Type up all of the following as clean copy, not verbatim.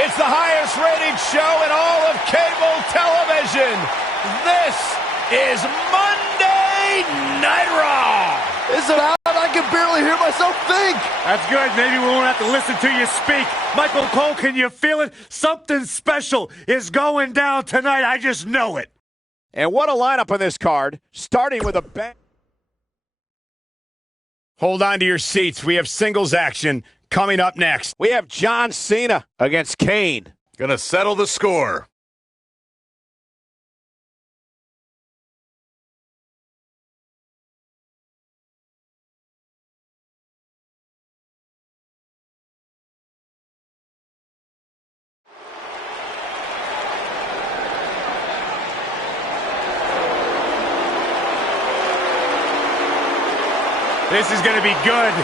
It's the highest rated show in all of cable television. This is Monday Night Raw. Is it out? I can barely hear myself think. That's good. Maybe we won't have to listen to you speak. Michael Cole, can you feel it? Something special is going down tonight. I just know it. And what a lineup on this card, starting with a bang. Hold on to your seats. We have singles action coming up next. We have John Cena against Kane. Gonna settle the score. This is going to be good.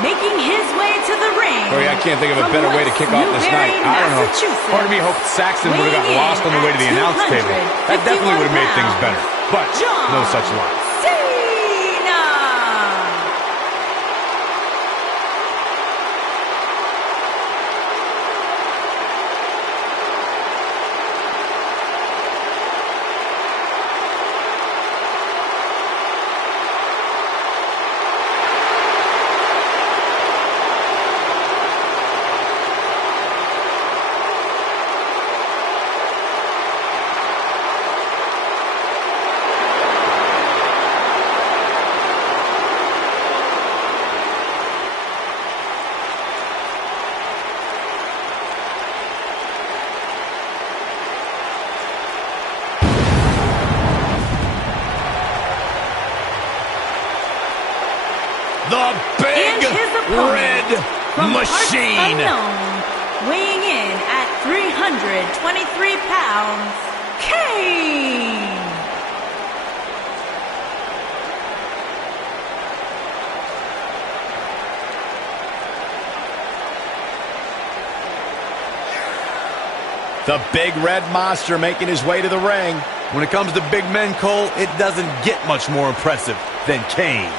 Making his way to the ring. I can't think of a better way to kick off this night. I don't know. Part of me hoped Saxton would have got lost on the way to the announce table. That definitely would have made things better. But no such luck. The big red machine. Weighing in at 323 pounds, Kane. The big red monster making his way to the ring. When it comes to big men, Cole, it doesn't get much more impressive than Kane.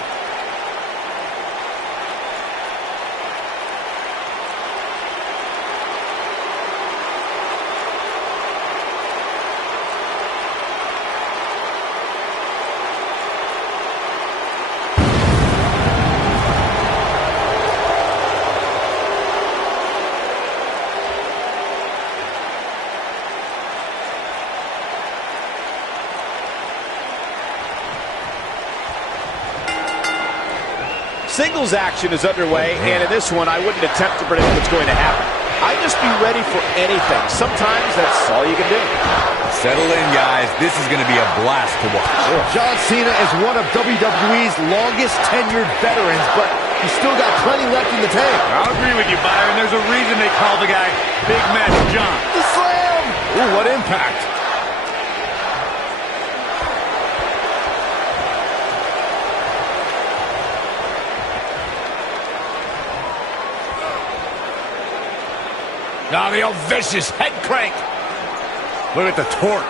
Singles action is underway, and in this one, I wouldn't attempt to predict what's going to happen. I'd just be ready for anything. Sometimes that's all you can do. Settle in, guys. This is going to be a blast to watch. John Cena is one of WWE's longest tenured veterans, but he's still got plenty left in the tank. I'll agree with you, Byron. There's a reason they call the guy Big Match John. The slam! Ooh, what impact. Now the old vicious head crank. Look at the torque.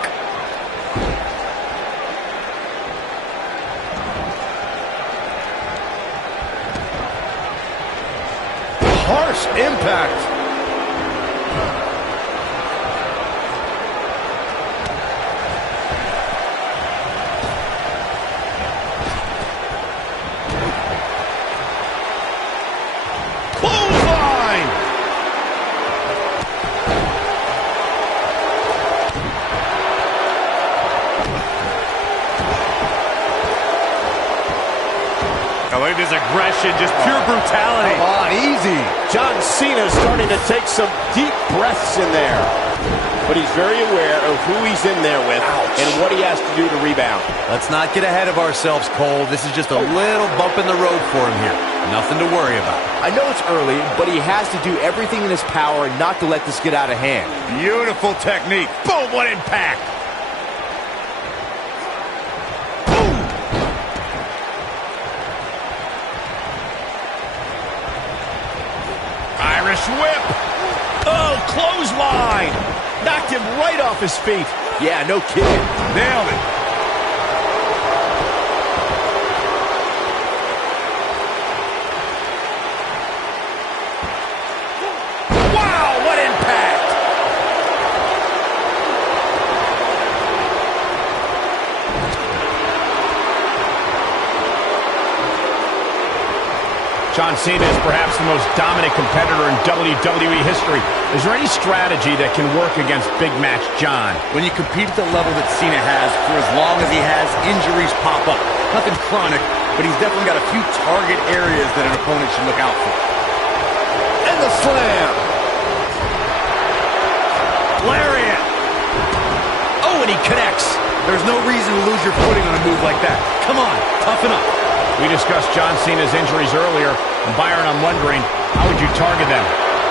Harsh impact. Look at this aggression, just pure brutality. Come on, easy. John Cena starting to take some deep breaths in there. but he's very aware of who he's in there with and what he has to do to rebound. Let's not get ahead of ourselves, Cole. This is just a little bump in the road for him here. Nothing to worry about. I know it's early, but he has to do everything in his power not to let this get out of hand. Beautiful technique. Boom, what impact. Irish whip. Oh, clothesline. Knocked him right off his feet. Yeah, no kidding. Nailed it. Wow, what impact. John Cena is perhaps the most dominant competitor in WWE history. Is there any strategy that can work against Big Match John? When you compete at the level that Cena has, for as long as he has, injuries pop up. Nothing chronic, but he's definitely got a few target areas that an opponent should look out for. And the slam. Lariat. Oh, and he connects. There's no reason to lose your footing on a move like that. Come on, toughen up. We discussed John Cena's injuries earlier. And Byron, I'm wondering, how would you target them?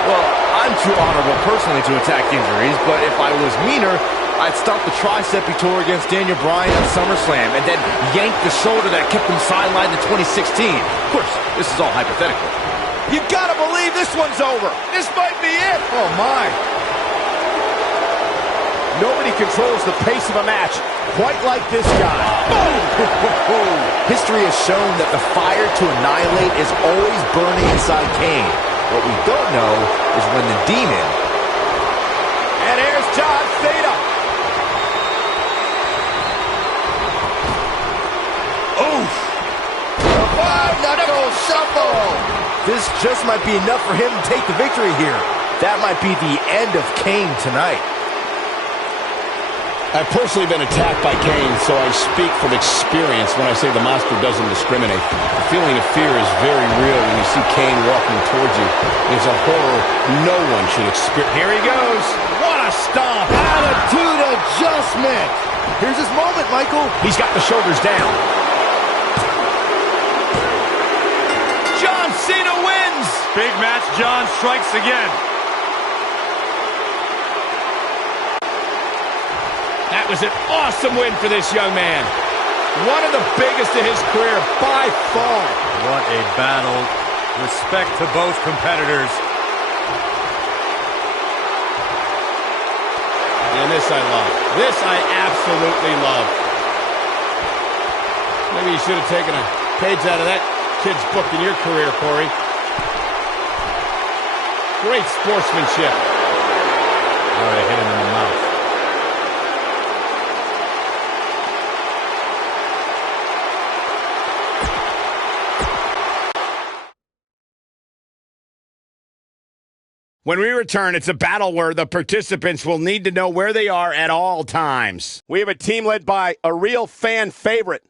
Well, I'm too honorable personally to attack injuries, but if I was meaner, I'd stop the tricep he tore against Daniel Bryan at SummerSlam and then yank the shoulder that kept him sidelined in 2016. Of course, this is all hypothetical. You gotta believe this one's over. This might be it. Oh, my. Nobody controls the pace of a match quite like this guy. Boom! History has shown that the fire to annihilate is always burning inside Kane. What we don't know is when the demon... And here's John Cena. Oof! The five-knuckle shuffle! This just might be enough for him to take the victory here. That might be the end of Kane tonight. I've personally been attacked by Kane, so I speak from experience when I say the monster doesn't discriminate. The feeling of fear is very real when you see Kane walking towards you. It's a horror no one should experience. Here he goes. What a stomp. Attitude adjustment. Here's his moment, Michael. He's got the shoulders down. John Cena wins. Big Match John strikes again. That was an awesome win for this young man. One of the biggest of his career by far. What a battle. Respect to both competitors. And this I love. This I absolutely love. Maybe you should have taken a page out of that kid's book in your career, Corey. Great sportsmanship. All right, hit him in the mouth. When we return, it's a battle where the participants will need to know where they are at all times. We have a team led by a real fan favorite.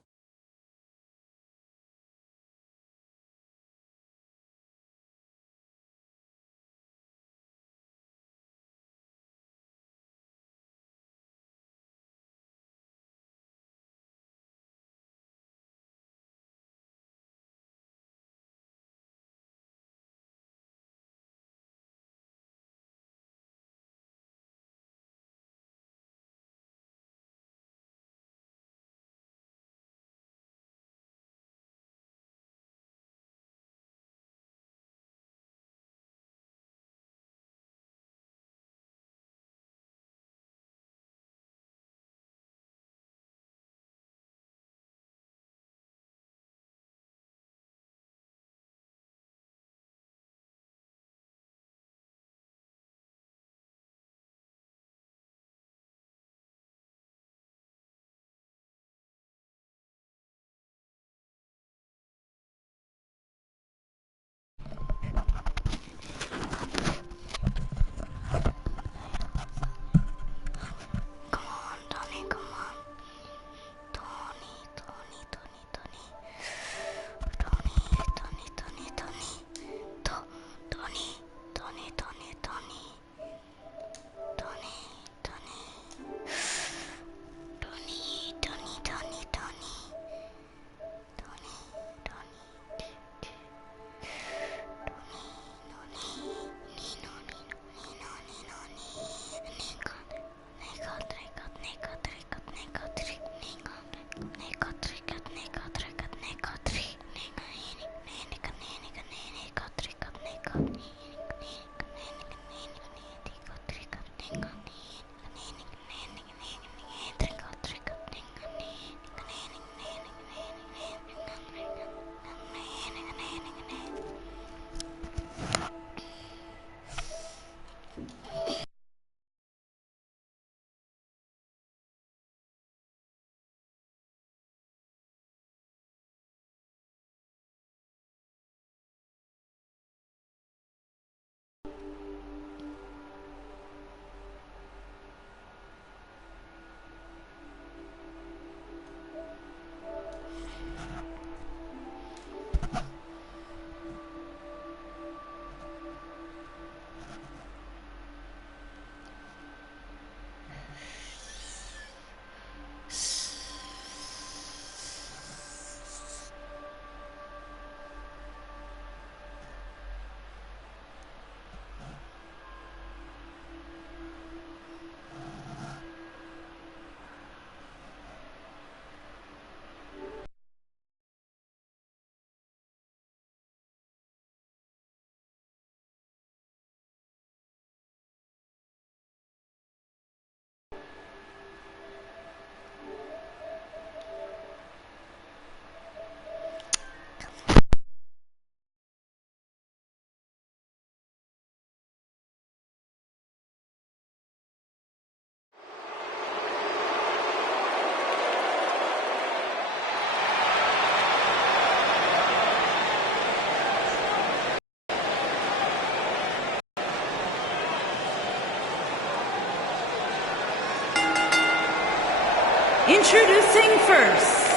Introducing first,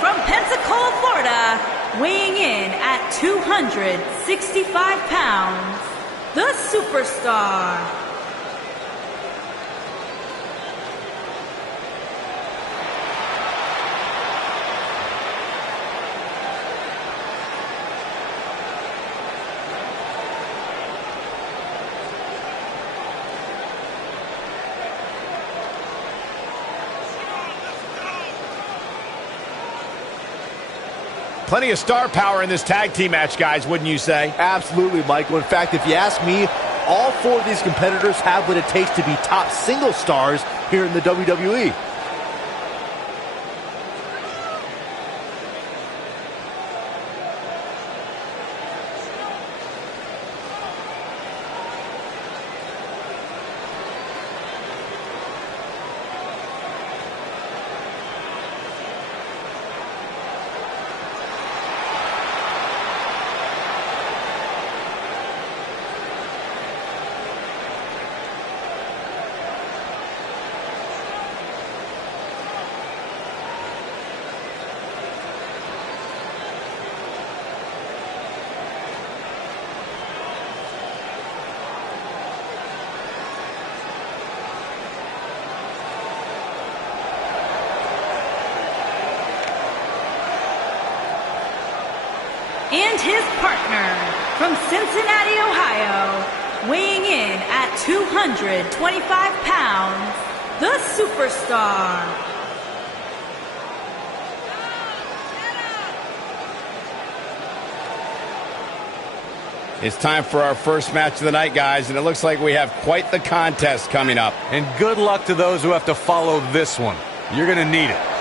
from Pensacola, Florida, weighing in at 265 pounds, the Superstar. Plenty of star power in this tag team match, guys, wouldn't you say? Absolutely, Michael. In fact, if you ask me, all four of these competitors have what it takes to be top single stars here in the WWE. And his partner, from Cincinnati, Ohio, weighing in at 225 pounds, the Superstar. It's time for our first match of the night, guys, and it looks like we have quite the contest coming up. And good luck to those who have to follow this one. You're going to need it.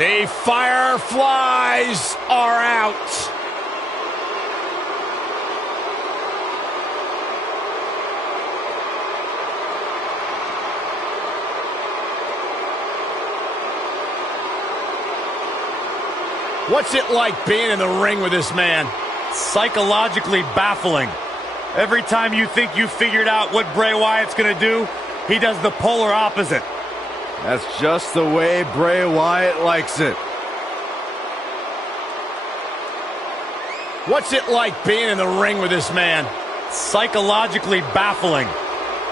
The Fireflies are out. What's it like being in the ring with this man? Psychologically baffling. Every time you think you figured out what Bray Wyatt's going to do, he does the polar opposite. That's just the way Bray Wyatt likes it. What's it like being in the ring with this man? Psychologically baffling.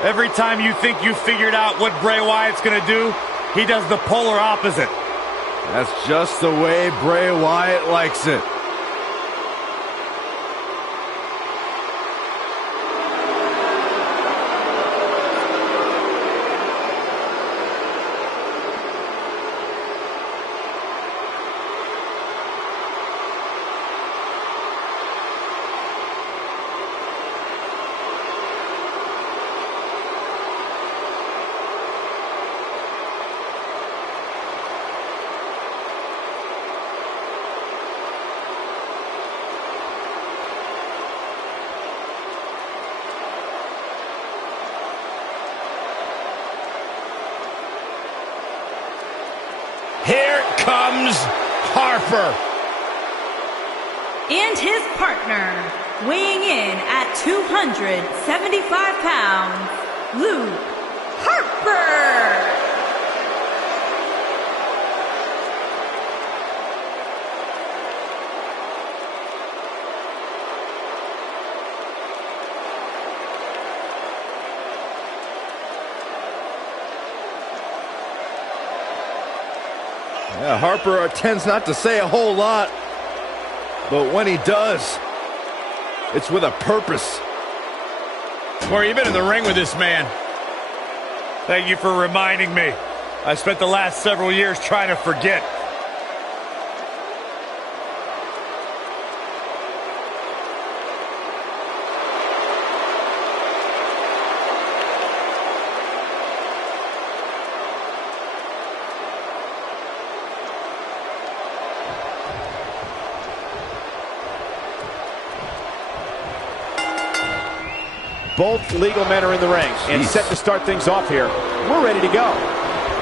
Every time you think you figured out what Bray Wyatt's going to do, he does the polar opposite. That's just the way Bray Wyatt likes it. Here comes Harper. And his partner, weighing in at 275 pounds, Luke Harper. Yeah, Harper tends not to say a whole lot, but when he does, it's with a purpose. Corey, you've been in the ring with this man. Thank you for reminding me. I spent the last several years trying to forget. Both legal men are in the ring and set to start things off here. We're ready to go.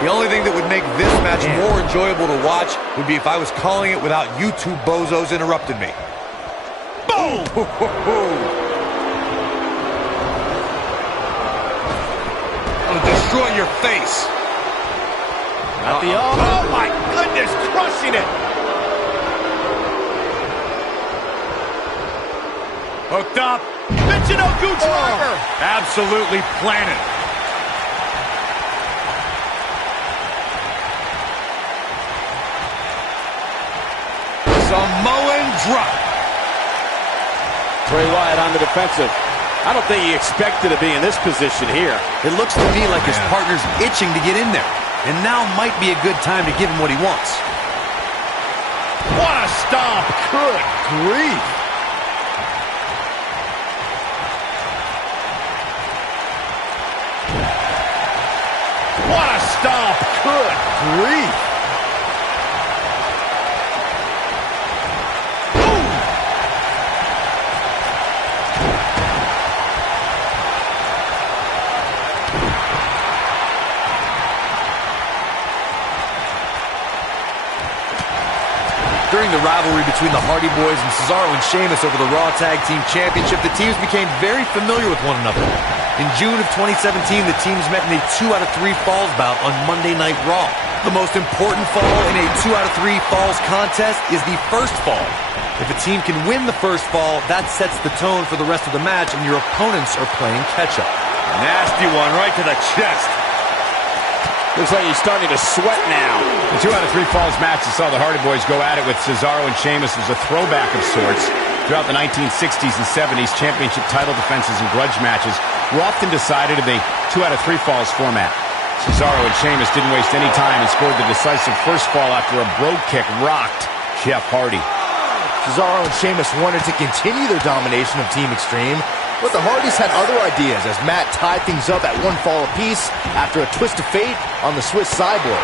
The only thing that would make this match more enjoyable to watch would be if I was calling it without you two bozos interrupting me. Boom! I'll destroy your face. Oh my goodness, crushing it. Hooked up. Michinoku driver. Absolutely planted. Samoan drop. Bray Wyatt on the defensive. I don't think he expected to be in this position here. It looks to me like his partner's itching to get in there. And now might be a good time to give him what he wants. What a stomp! Good grief! What a stomp! Good grief! During the rivalry between the Hardy Boys and Cesaro and Sheamus over the Raw Tag Team Championship, the teams became very familiar with one another. In June of 2017, the teams met in a 2 out of 3 falls bout on Monday Night Raw. The most important fall in a 2 out of 3 falls contest is the first fall. If a team can win the first fall, that sets the tone for the rest of the match, and your opponents are playing catch-up. Nasty one right to the chest. Looks like he's starting to sweat now. The 2 out of 3 falls match that saw the Hardy Boys go at it with Cesaro and Sheamus was a throwback of sorts. Throughout the 1960s and 70s, championship title defenses and grudge matches were often decided in the 2 out of 3 falls format. Cesaro and Sheamus didn't waste any time and scored the decisive first fall after a brogue kick rocked Jeff Hardy. Cesaro and Sheamus wanted to continue their domination of Team Extreme, but the Hardys had other ideas as Matt tied things up at 1 fall apiece after a twist of fate on the Swiss Cyborg.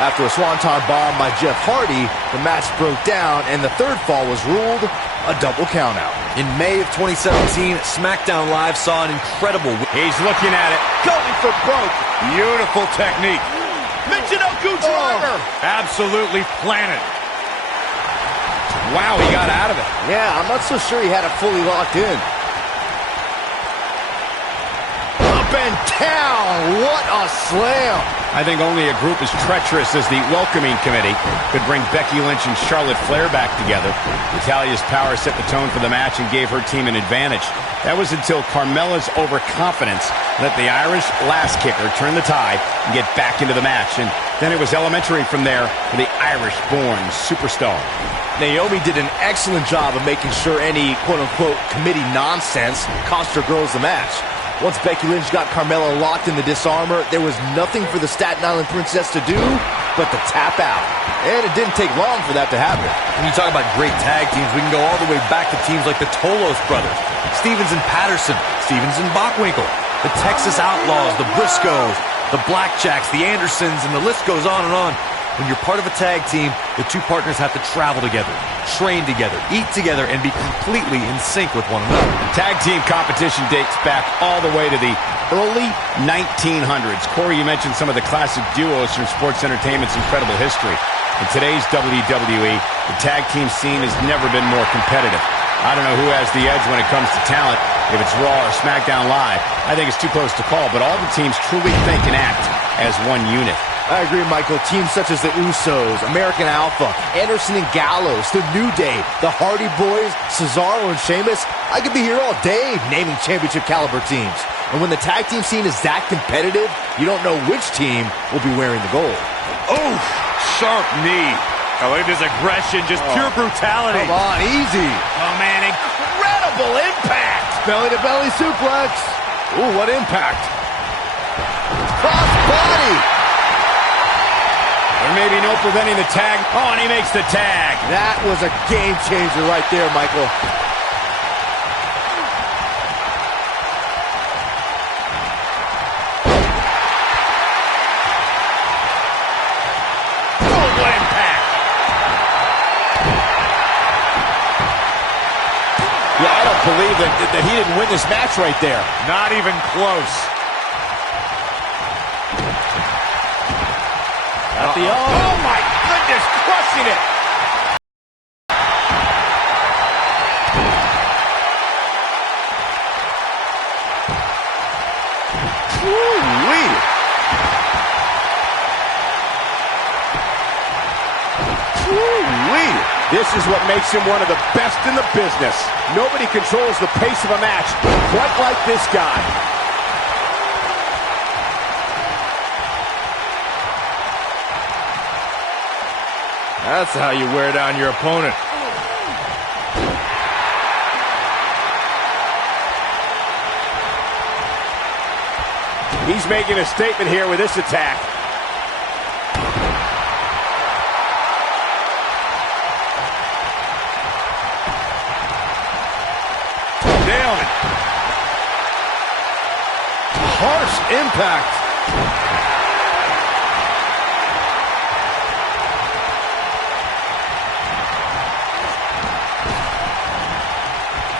After a swanton bomb by Jeff Hardy, the match broke down and the 3rd fall was ruled a double countout. In May of 2017, SmackDown Live saw an incredible... He's looking at it. Going for broke. Beautiful technique. Michinoku driver. Absolutely planted. Wow, he got out of it. Yeah, I'm not so sure he had it fully locked in. Up and down! What a slam! I think only a group as treacherous as the Welcoming Committee could bring Becky Lynch and Charlotte Flair back together. Natalya's power set the tone for the match and gave her team an advantage. That was until Carmella's overconfidence let the Irish last kicker turn the tide and get back into the match. And then it was elementary from there for the Irish-born superstar. Naomi did an excellent job of making sure any quote-unquote committee nonsense cost her girls the match. Once Becky Lynch got Carmella locked in the disarmor, there was nothing for the Staten Island Princess to do but to tap out. And it didn't take long for that to happen. When you talk about great tag teams, we can go all the way back to teams like the Tolos brothers, Stevens and Patterson, Stevens and Bockwinkel, the Texas Outlaws, the Briscoes, the Blackjacks, the Andersons, and the list goes on and on. When you're part of a tag team, the two partners have to travel together, train together, eat together, and be completely in sync with one another. Tag team competition dates back all the way to the early 1900s. Corey, you mentioned some of the classic duos from sports entertainment's incredible history. In today's WWE, the tag team scene has never been more competitive. I don't know who has the edge when it comes to talent, if it's Raw or SmackDown Live. I think it's too close to call, but all the teams truly think and act as one unit. I agree, Michael. Teams such as the Usos, American Alpha, Anderson and Gallows, The New Day, the Hardy Boys, Cesaro and Sheamus. I could be here all day naming championship caliber teams. And when the tag team scene is that competitive, you don't know which team will be wearing the gold. Oh, sharp knee. Oh, look at this aggression, just pure brutality. Come on, easy. Oh, man, incredible impact. Belly-to-belly suplex. Ooh, what impact. Cross body. There may be no preventing the tag. Oh, and he makes the tag. That was a game changer right there, Michael. Oh, what impact. Yeah, I don't believe that he didn't win this match right there. Not even close. Oh, my goodness, crushing it. Woo-wee. Woo-wee. This is what makes him one of the best in the business. Nobody controls the pace of a match quite like this guy. That's how you wear down your opponent. He's making a statement here with this attack. Nailed it. Harsh impact.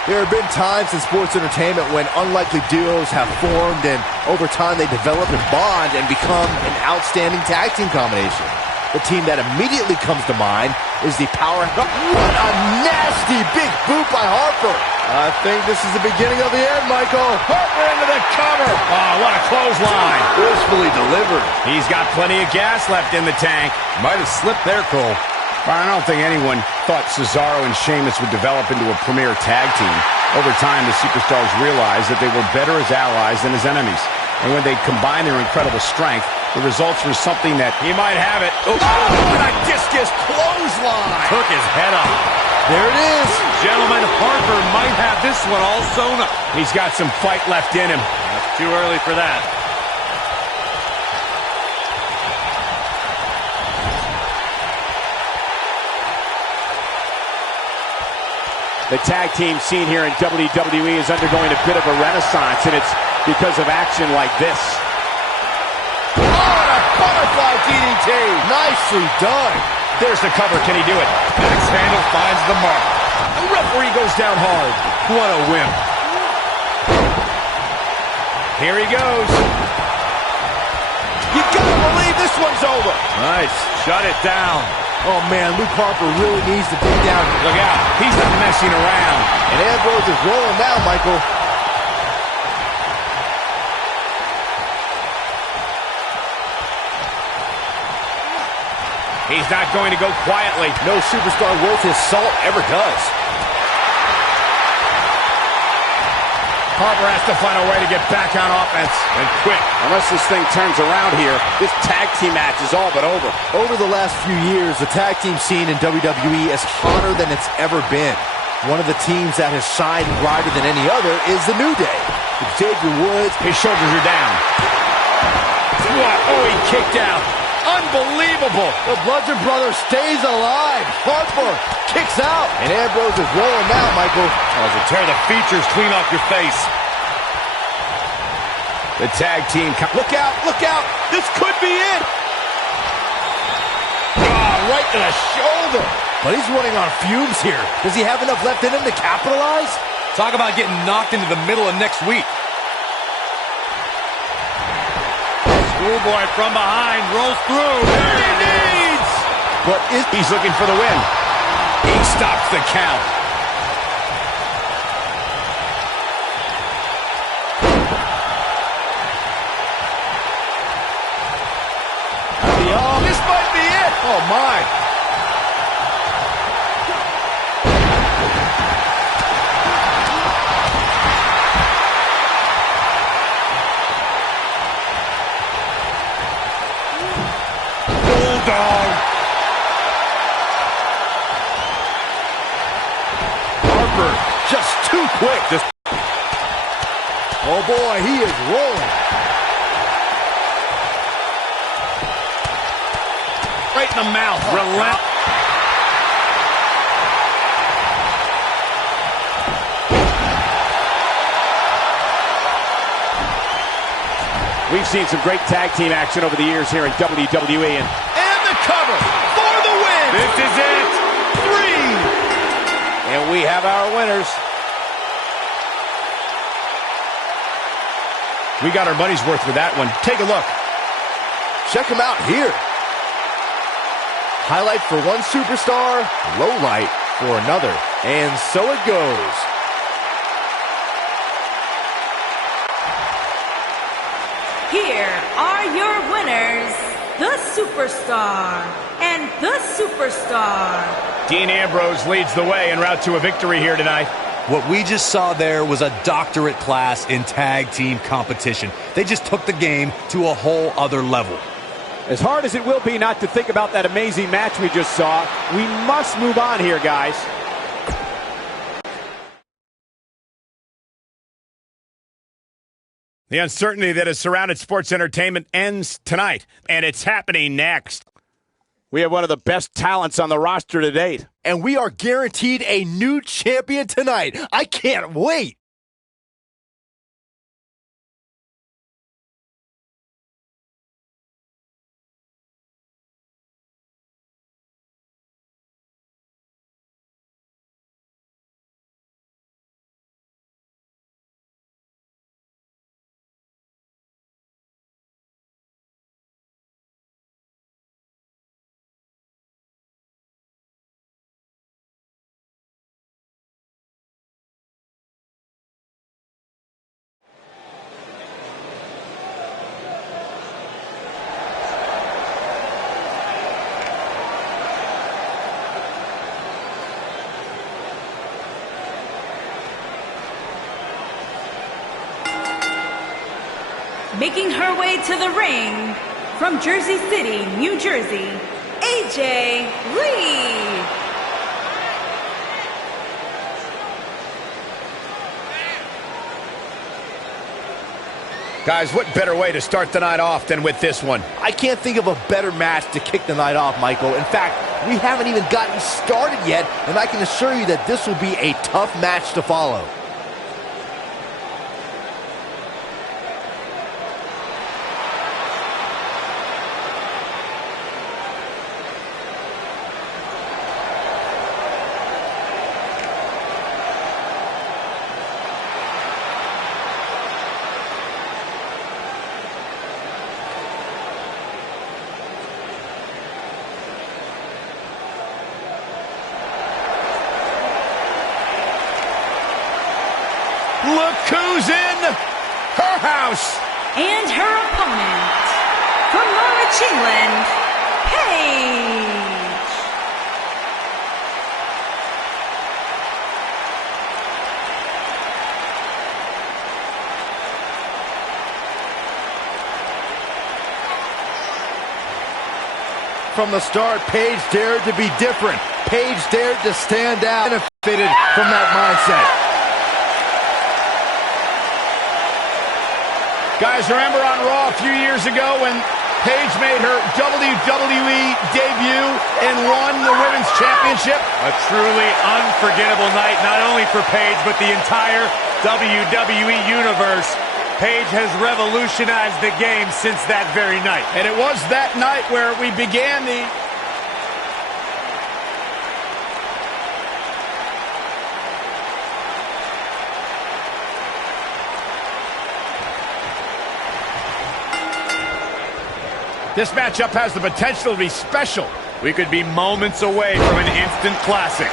There have been times in sports entertainment when unlikely duos have formed, and over time they develop and bond and become an outstanding tag team combination. The team that immediately comes to mind is the Power... What a nasty big boot by Harper. I think this is the beginning of the end, Michael. Harper into the cover. Oh, what a clothesline. Forcefully delivered. He's got plenty of gas left in the tank. Might have slipped there, Cole. I don't think anyone thought Cesaro and Sheamus would develop into a premier tag team. Over time, the superstars realized that they were better as allies than as enemies. And when they combined their incredible strength, the results were something that he might have it. Oh, and a discus clothesline. Took his head off. There it is. Gentlemen, Harper might have this one all sewn up. He's got some fight left in him. That's too early for that. The tag team scene here in WWE is undergoing a bit of a renaissance, and it's because of action like this. Oh, and a butterfly DDT. Nicely done. There's the cover. Can he do it? Axe handle finds the mark. The referee goes down hard. What a wimp. Here he goes. You gotta believe this one's over. Nice. Shut it down. Oh, man, Luke Harper really needs to dig down. Look out. He's not messing around. And Ambrose is rolling down, Michael. He's not going to go quietly. No superstar worth his salt ever does. Harper has to find a way to get back on offense, and quick. Unless this thing turns around here, this tag team match is all but over. Over the last few years, the tag team scene in WWE is hotter than it's ever been. One of the teams that has shined brighter than any other is the New Day. Xavier Woods. His shoulders are down. What? Oh, he kicked out. Unbelievable. The Bludgeon Brothers stays alive. Harper kicks out. And Ambrose is rolling now, Michael. Oh, to tear the features clean off your face. The tag team. Look out, look out. This could be it. Right to the shoulder. But he's running on fumes here. Does he have enough left in him to capitalize? Talk about getting knocked into the middle of next week. Oh boy, from behind, rolls through. There it is. But he's looking for the win. He stops the count. This might be it. Oh, my. Bulldog. Harper, just too quick. Oh, boy, he is rolling. Right in the mouth. Relent. We've seen some great tag team action over the years here in WWE. And the cover for the win. This is it. 3. And we have our winners. We got our money's worth with that one. Take a look. Check him out here. Highlight for one superstar, low light for another. And so it goes. Here are your winners, the Superstar and the Superstar. Dean Ambrose leads the way en route to a victory here tonight. What we just saw there was a doctorate class in tag team competition. They just took the game to a whole other level. As hard as it will be not to think about that amazing match we just saw, we must move on here, guys. The uncertainty that has surrounded sports entertainment ends tonight, and it's happening next. We have one of the best talents on the roster to date. And we are guaranteed a new champion tonight. I can't wait. Making her way to the ring from Jersey City, New Jersey, AJ Lee. Guys, what better way to start the night off than with this one? I can't think of a better match to kick the night off, Michael. In fact, we haven't even gotten started yet, and I can assure you that this will be a tough match to follow. Look who's in her house. And her opponent, from Norwich, England, Paige. From the start, Paige dared to be different. Paige dared to stand out and benefited from that mindset. Guys, remember on Raw a few years ago when Paige made her WWE debut and won the Women's Championship? A truly unforgettable night, not only for Paige, but the entire WWE Universe. Paige has revolutionized the game since that very night. And it was that night where we began the... This matchup has the potential to be special. We could be moments away from an instant classic.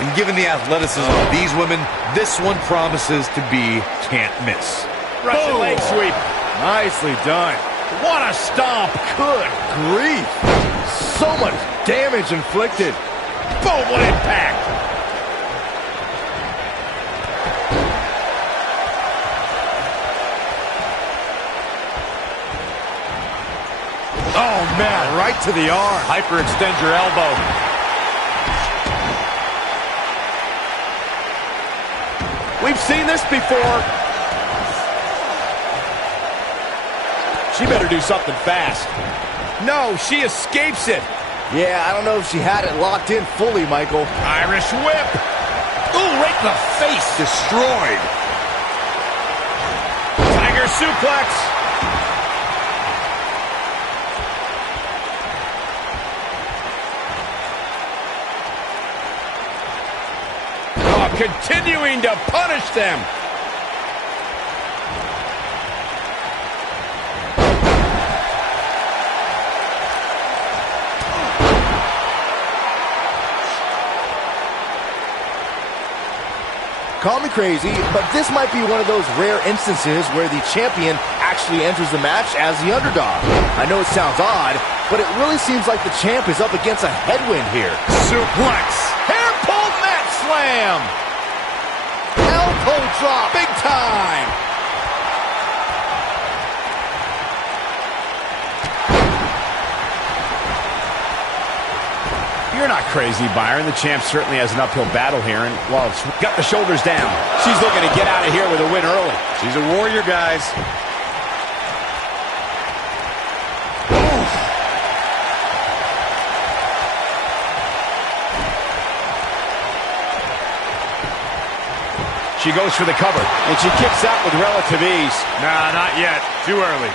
And given the athleticism of these women, this one promises to be can't miss. Russian leg sweep. Nicely done. What a stomp. Good grief. So much damage inflicted. Boom, what impact. Oh, man, right to the arm. Hyperextend your elbow. We've seen this before. She better do something fast. No, she escapes it. Yeah, I don't know if she had it locked in fully, Michael. Irish whip. Ooh, right in the face. Destroyed. Tiger suplex. Continuing to punish them. Call me crazy, but this might be one of those rare instances where the champion actually enters the match as the underdog. I know it sounds odd, but it really seems like the champ is up against a headwind here. Suplex. Hair pull mat slam. Elbow drop, big time. You're not crazy, Byron. The champ certainly has an uphill battle here, and while it's got the shoulders down, she's looking to get out of here with a win early. She's a warrior, guys. She goes for the cover, and she kicks out with relative ease. Nah, not yet. Too early.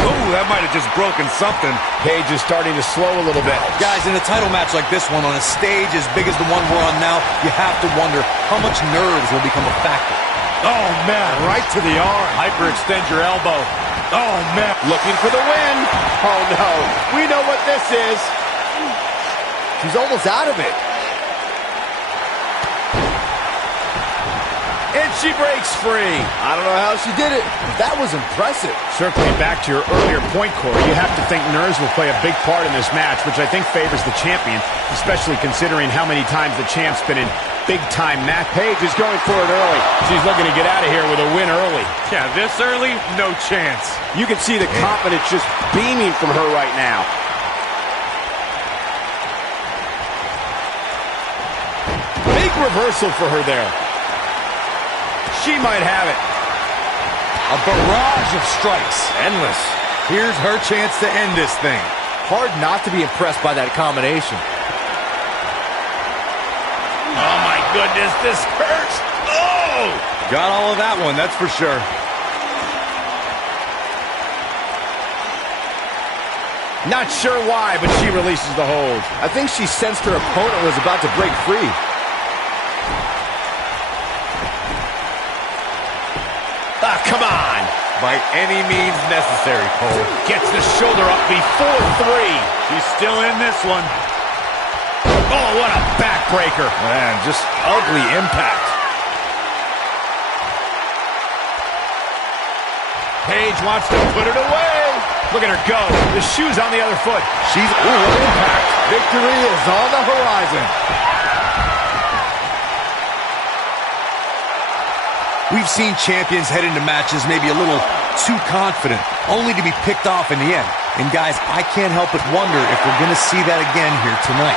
Ooh, that might have just broken something. Paige is starting to slow a little bit. Guys, in a title match like this one, on a stage as big as the one we're on now, you have to wonder how much nerves will become a factor. Oh, man, right to the arm. Hyperextend your elbow. Oh, man. Looking for the win. Oh, no. We know what this is. She's almost out of it. And she breaks free. I don't know how she did it. That was impressive. Circling back to your earlier point, Corey, you have to think nerves will play a big part in this match, which I think favors the champion, especially considering how many times the champ's been in big-time match. Paige is going for it early. She's looking to get out of here with a win early. Yeah, this early, no chance. You can see the confidence just beaming from her right now. Big reversal for her there. She might have it. A barrage of strikes. Endless. Here's her chance to end this thing. Hard not to be impressed by that combination. Oh, my goodness, this hurts. Oh! Got all of that one, that's for sure. Not sure why, but she releases the hold. I think she sensed her opponent was about to break free. Ah, come on. By any means necessary, Cole. Gets the shoulder up before 3. She's still in this one. Oh, what a backbreaker. Man, just ugly impact. Paige wants to put it away. Look at her go. The shoe's on the other foot. She's, ooh, what impact. Victory is on the horizon. We've seen champions head into matches maybe a little too confident, only to be picked off in the end. And guys, I can't help but wonder if we're going to see that again here tonight.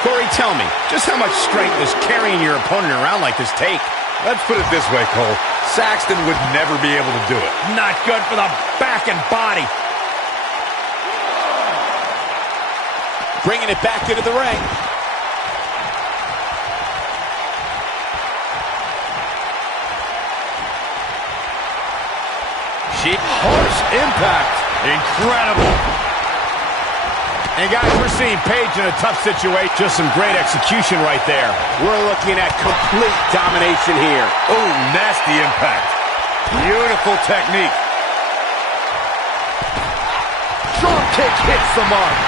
Corey, tell me, just how much strength does carrying your opponent around like this take? Let's put it this way, Cole. Saxton would never be able to do it. Not good for the back and body. Bringing it back into the ring. Harsh impact. Incredible. And guys, we're seeing Paige in a tough situation. Just some great execution right there. We're looking at complete domination here. Oh, nasty impact. Beautiful technique. Drop kick hits the mark.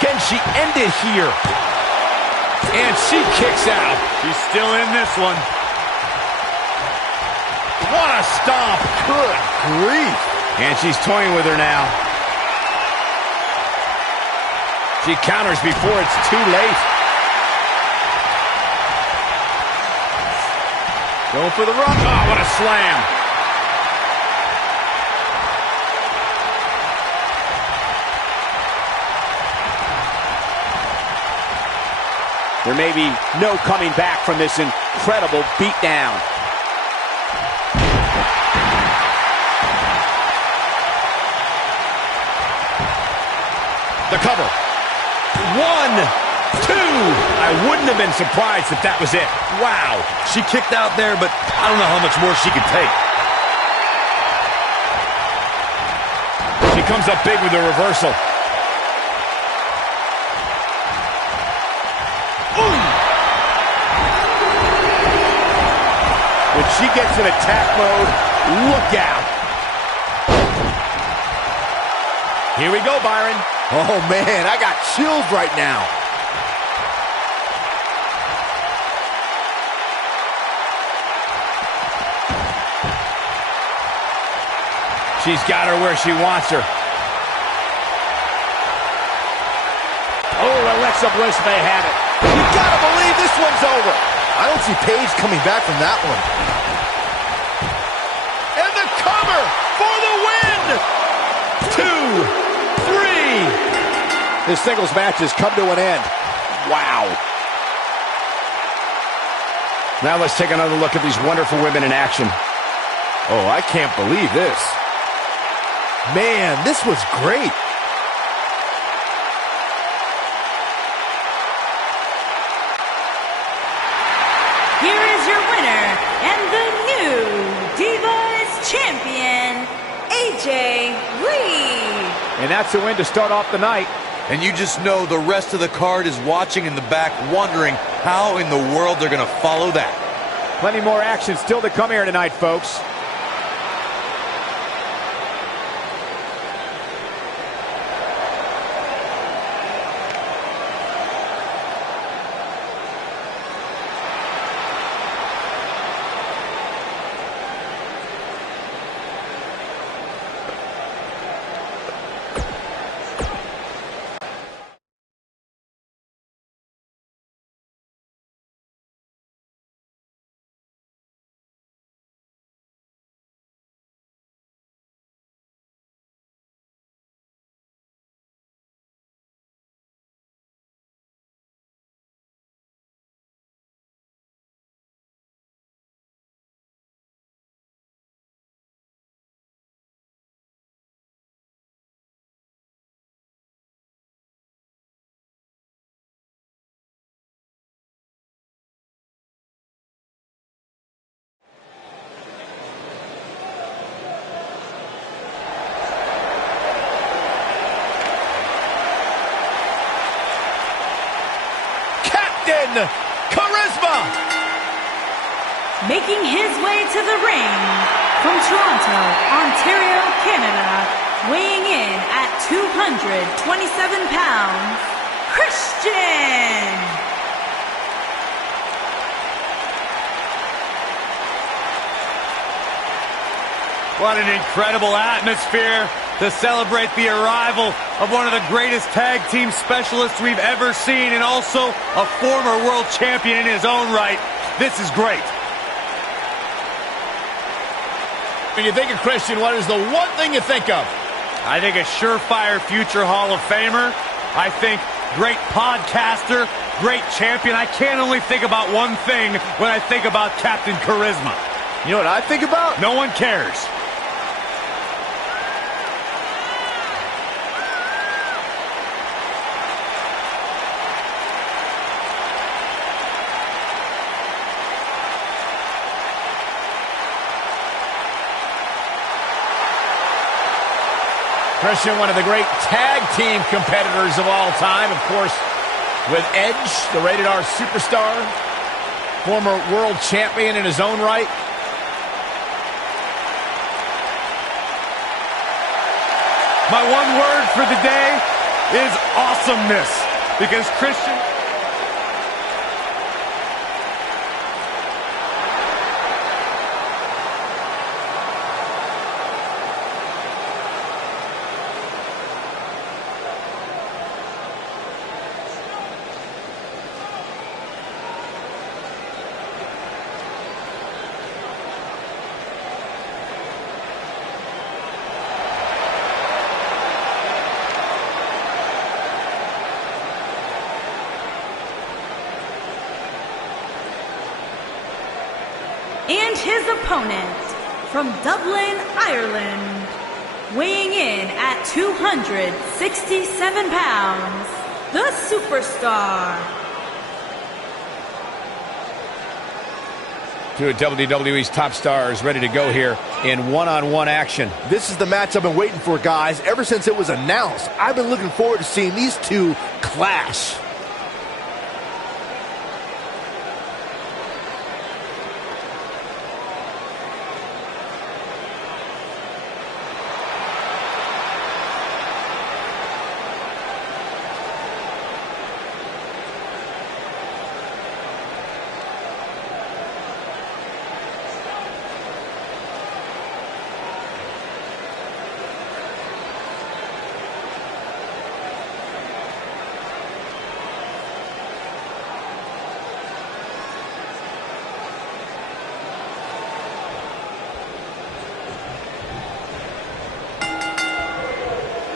Can she end it here? And she kicks out. She's still in this one. What a stomp. Good grief. And she's toying with her now. She counters before it's too late. Going for the run. Oh, what a slam. There may be no coming back from this incredible beatdown. The cover. 1, 2. I wouldn't have been surprised if that was it. Wow. She kicked out there, but I don't know how much more she could take. She comes up big with a reversal. Ooh. When she gets in attack mode, look out. Here we go, Byron. Oh, man, I got chills right now. She's got her where she wants her. Oh, Alexa Bliss may have it. You gotta believe this one's over. I don't see Paige coming back from that one. And the cover for the win! 2, 3. This singles match has come to an end. Wow. Now let's take another look at these wonderful women in action. Oh, I can't believe this. Man, this was great. Here is your winner and the new Divas Champion, AJ Lee. And that's a win to start off the night. And you just know the rest of the card is watching in the back, wondering how in the world they're going to follow that. Plenty more action still to come here tonight, folks. Charisma! Making his way to the ring from Toronto, Ontario, Canada, weighing in at 227 pounds, Christian! What an incredible atmosphere to celebrate the arrival of one of the greatest tag team specialists we've ever seen, and also a former world champion in his own right. This is great. When you think of Christian, what is the one thing you think of? I think a surefire future Hall of Famer. I think great podcaster, great champion. I can't only think about one thing when I think about Captain Charisma. You know what I think about? No one cares. Christian, one of the great tag team competitors of all time, of course, with Edge, the Rated R superstar, former world champion in his own right. My one word for the day is awesomeness, because Christian... And his opponent, from Dublin, Ireland, weighing in at 267 pounds, the Superstar. Two of WWE's top stars ready to go here in one-on-one action. This is the match I've been waiting for, guys. Ever since it was announced, I've been looking forward to seeing these two clash.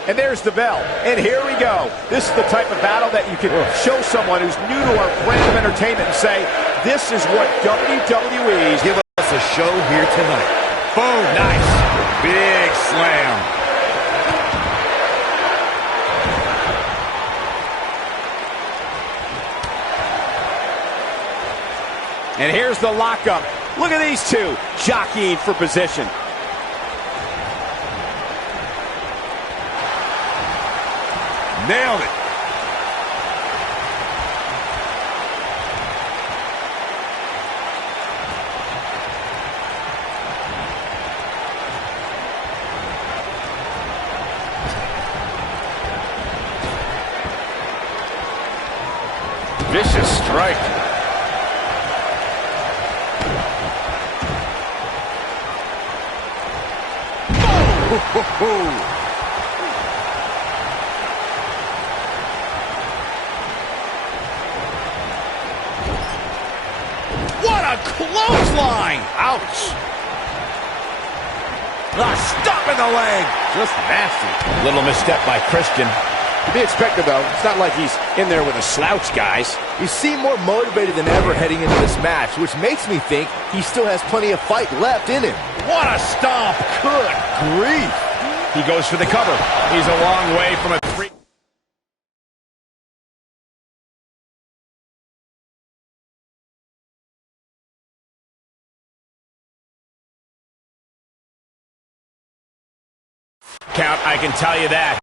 And there's the bell. And here we go. This is the type of battle that you can show someone who's new to our brand of entertainment and say, this is what WWE's Give us a show here tonight. Boom! Nice! Big slam. And here's the lockup. Look at these two jockeying for position. Nailed it. Vicious strike. Oh! What a clothesline! Ouch! The stop in the leg. Just nasty. Little misstep by Christian. To be expected, though. It's not like he's in there with a slouch, guys. He seemed more motivated than ever heading into this match, which makes me think he still has plenty of fight left in him. What a stomp! Good grief! He goes for the cover. He's a long way from a 3. Count, I can tell you that.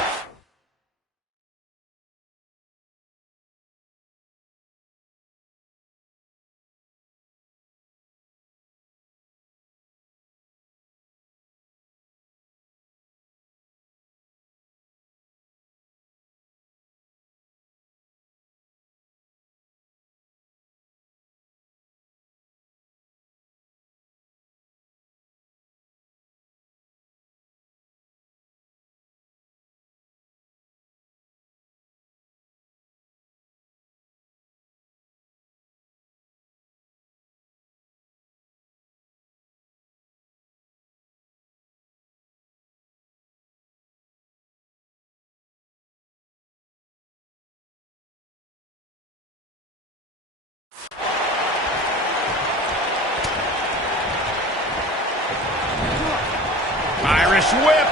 Irish whip.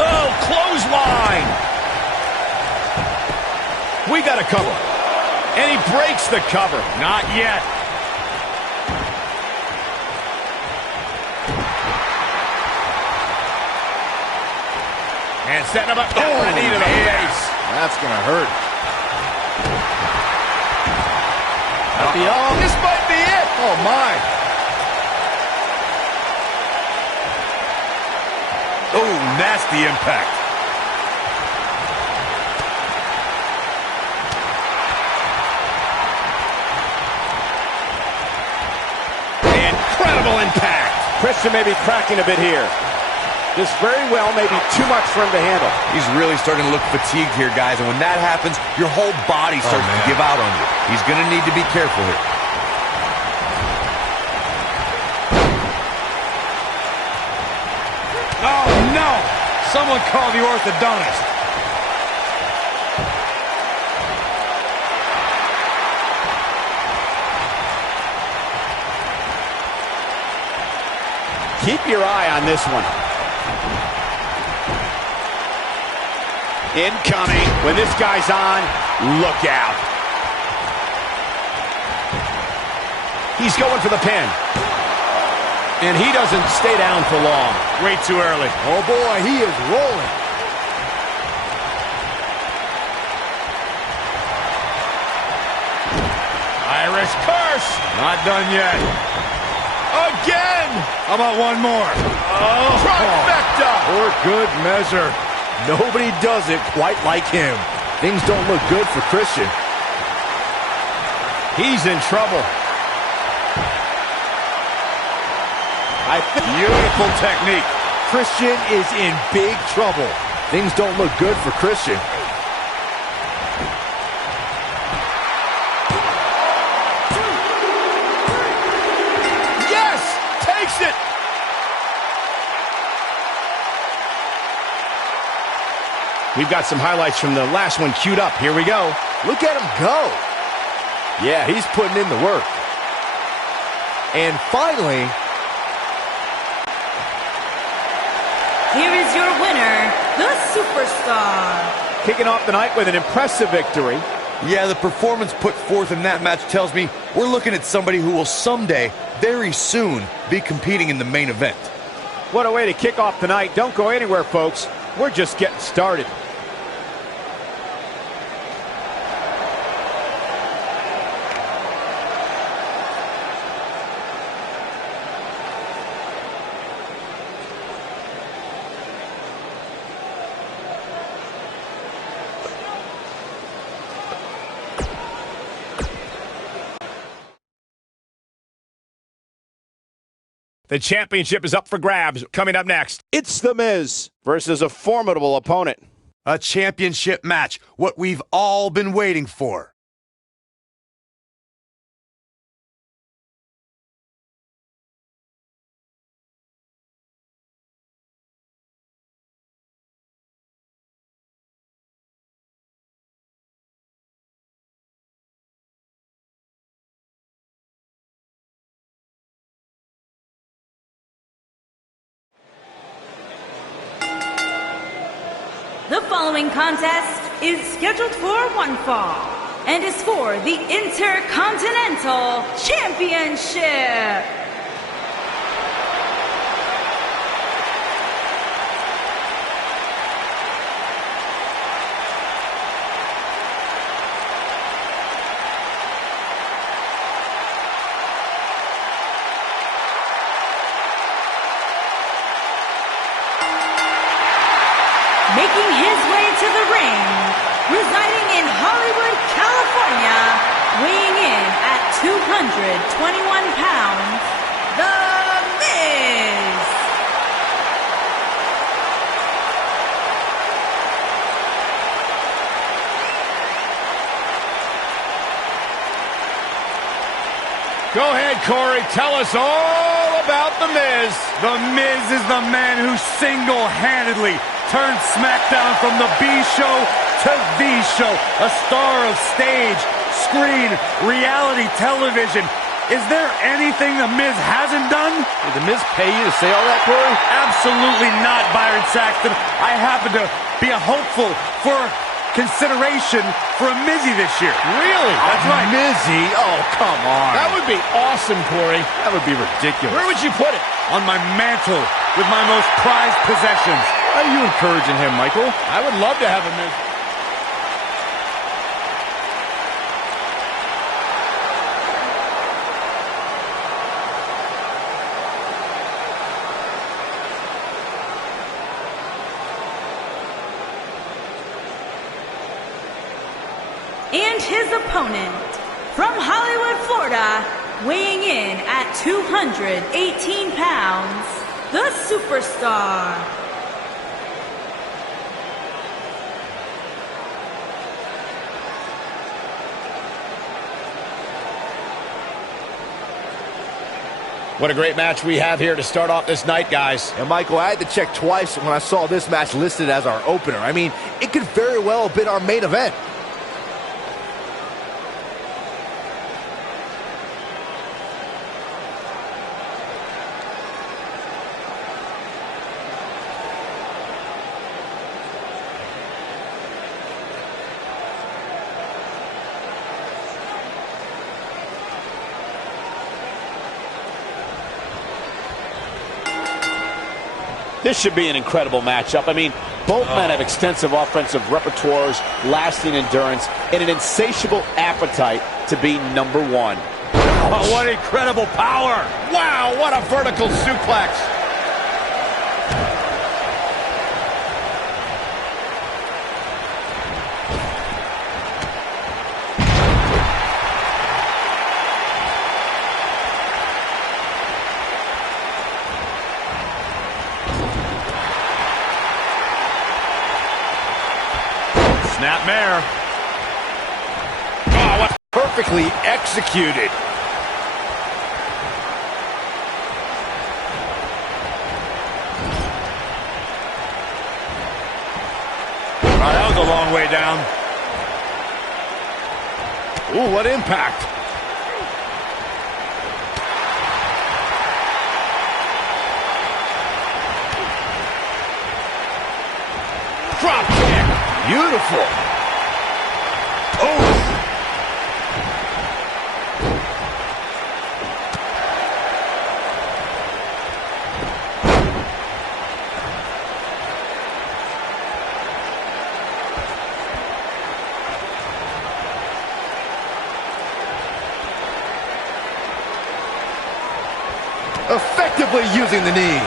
Oh, clothesline. We got a cover. And he breaks the cover. Not yet. And setting him up. Oh, knee to the face. That's going to hurt. This might be it. Oh, my. Oh, nasty impact. Incredible impact. Christian may be cracking a bit here. This very well may be too much for him to handle. He's really starting to look fatigued here, guys, and when that happens, your whole body starts to give out on you. He's going to need to be careful here. Oh, no! Someone call the orthodontist. Keep your eye on this one. Incoming. When this guy's on, look out. He's going for the pin. And he doesn't stay down for long. Way too early. Oh, boy, he is rolling. Irish curse. Not done yet. Again. How about one more? Oh, trifecta. For good measure. Nobody does it quite like him. Things don't look good for Christian. He's in trouble. Beautiful technique. Christian is in big trouble. Things don't look good for Christian. Yes! Takes it! We've got some highlights from the last one queued up. Here we go. Look at him go. Yeah, he's putting in the work. And finally, Here is your winner, the Superstar. Kicking off the night with an impressive victory. Yeah, the performance put forth in that match tells me we're looking at somebody who will someday, very soon, be competing in the main event. What a way to kick off the night. Don't go anywhere, folks. We're just getting started. The championship is up for grabs. Coming up next, it's The Miz versus a formidable opponent. A championship match. What we've all been waiting for. The following contest is scheduled for one fall and is for the Intercontinental Championship. Making his way to the ring, residing in Hollywood, California, weighing in at 221 pounds, The Miz. Go ahead, Corey. Tell us all about The Miz. The Miz is the man who single-handedly turned SmackDown from the B show to the show. A star of stage, screen, reality television. Is there anything The Miz hasn't done? did The Miz pay you to say all that, Corey? Absolutely not, Byron Saxton. I happen to be a hopeful for consideration for a Mizzy this year. Really? That's right. Mizzy? Oh, come on. That would be awesome, Corey. That would be ridiculous. Where would you put it? On my mantle with my most prized possessions. Are you encouraging him, Michael? I would love to have him miss. And his opponent, from Hollywood, Florida, weighing in at 218 pounds, the Superstar. What a great match we have here to start off this night, guys. And Michael, I had to check twice when I saw this match listed as our opener. I mean, it could very well have been our main event. This should be an incredible matchup. I mean, both men have extensive offensive repertoires, lasting endurance, and an insatiable appetite to be number one. Oh, what incredible power! Wow, what a vertical suplex. Snapmare. Oh, what? Perfectly executed. Oh, that was a long way down. Ooh, what impact. Drop kick. Beautiful. Oh. Effectively using the knee.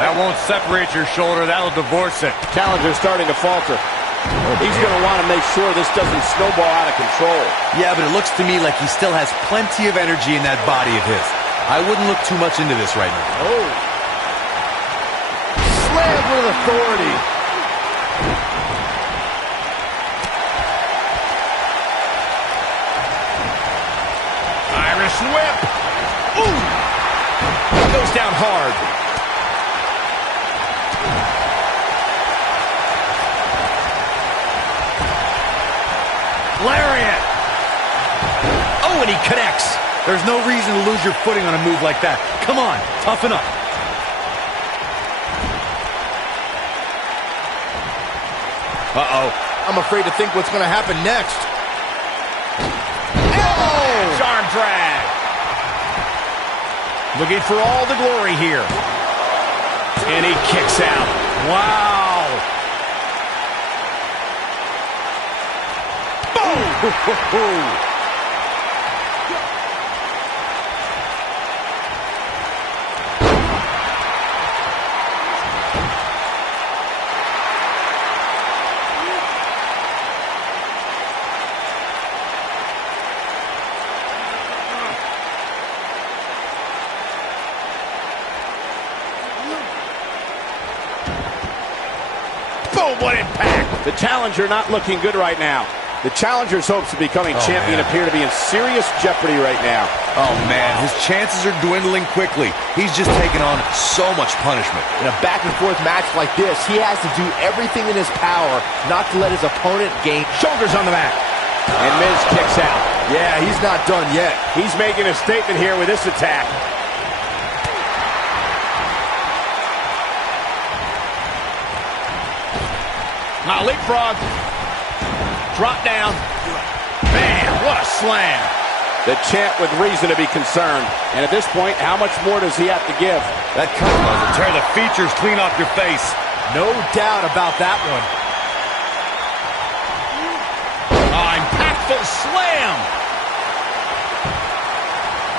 That won't separate your shoulder. That'll divorce it. Challenger's starting to falter. He's going to want to make sure this doesn't snowball out of control. Yeah, but it looks to me like he still has plenty of energy in that body of his. I wouldn't look too much into this right now. Oh. Slam with authority. Irish whip. Ooh. Goes down hard. Lariat. Oh, and he connects. There's no reason to lose your footing on a move like that. Come on, toughen up. Uh-oh. I'm afraid to think what's going to happen next. Oh! Arm drag. Looking for all the glory here. And he kicks out. Wow. Boom! Boom, what impact. The challenger not looking good right now. The challenger's hopes of becoming champion appear to be in serious jeopardy right now. Oh, man, his chances are dwindling quickly. He's just taken on so much punishment. In a back-and-forth match like this, he has to do everything in his power not to let his opponent gain. Shoulders on the mat. And Miz kicks out. Yeah, he's not done yet. He's making a statement here with this attack. Leapfrog. Drop down. Man, what a slam. The champ with reason to be concerned. And at this point, how much more does he have to give? That cover will tear the features clean off your face. No doubt about that one. Oh, impactful slam.